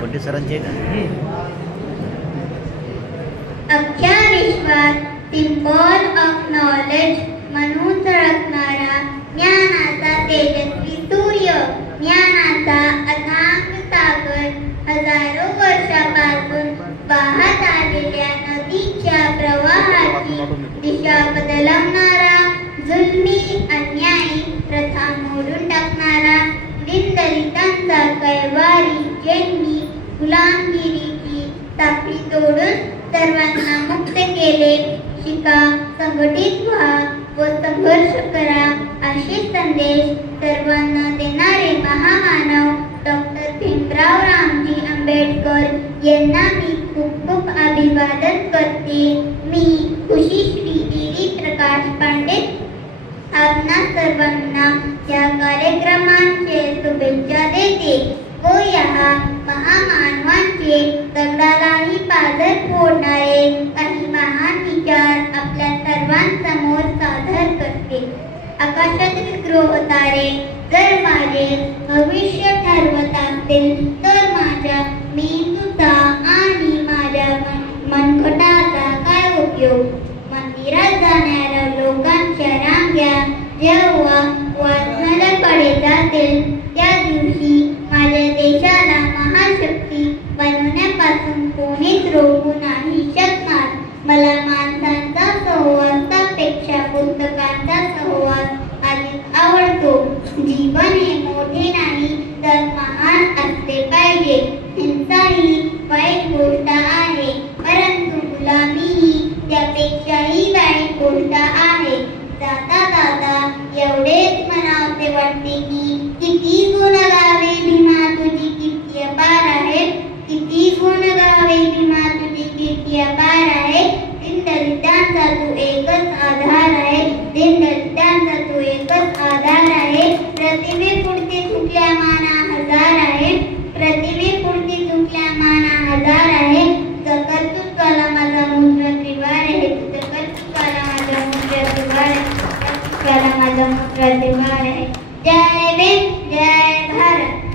पंडित सरांचे अख्ख्या विश्वात symbol of knowledge म्हणून झळकणारा ज्ञानाचा तेजस्वी सूर्य, ज्ञानाचा अथांग सागर, हजारो वर्षापासून वाहत आलेल्या नदीच्या प्रवाहाची दिशा बदलवणारा, जुलमी अन्यायी प्रथा मोडून टाकणारा, दीनदलितांचा कैवारी, ज्यांनी गुलामगिरीची साखळी तोडून सर्वांना मुक्त केले. शिका, संघटित व्हा व संघर्ष करा असे संदेश सर्वांना देणारे महामानव डॉक्टर भीमराव रामजी आंबेडकर यांना मी खूप खूप अभिवादन करते. मी खुशीश्री देवी प्रकाश पांडे आपणा सर्वांना या कार्यक्रमाचे शुभेच्छा देते व या महामानवांचे दगडालाही पाझर फोडणारे काही महान विचार आपल्या सर्वांसमोर सादर करते. आकाशातील ग्रह तारे जर माझे भविष्य ठरवत असतील तर माझ्या मेंदूचा आणि माझ्या मनगटाचा काय उपयोग? मंदिरात जाणाऱ्या लोकांच्या रांगा जेव्हा वाचनालयाकडे जातील त्या दिवशी माझ्या देशाला महाशक्ती बनवण्यापासून कोणीच रोखू नाही शकणार. मला माणसांचा सहवासापेक्षा पुस्तकांचा सहवास अधिक आवडतो. जीवन हे मोठे नाही तर महान असले पाहिजे. हिंसा ही वाईट गोष्ट आहे, परंतु गुलामी ही त्यापेक्षाही वाईट गोष्ट आहे. जाता जाता एवढेच म्हणावसे वाटते की किती गुण गावे भीमा तुझी कीर्ती अपार आहे, किती गुण गावे भीमा तुझी कीर्ती अपार आहे. दीनदलितांचा तू एकच आधार आहे, दीनदलितांचा तू एकच आधार आहे. प्रतिभेपुरती चुकल्या माना हजार आहे, प्रतिभेपुरती चुकल्या माना हजार आहे. कर्तृत्वाला माझा मूत्र त्रिवार आहे, कर्तृत्वाला माझा मूत्र त्रिवार आहे, कर्तृत्वाला माझा मूत्र त्रिवार आहे. जय भीम, जय भारत.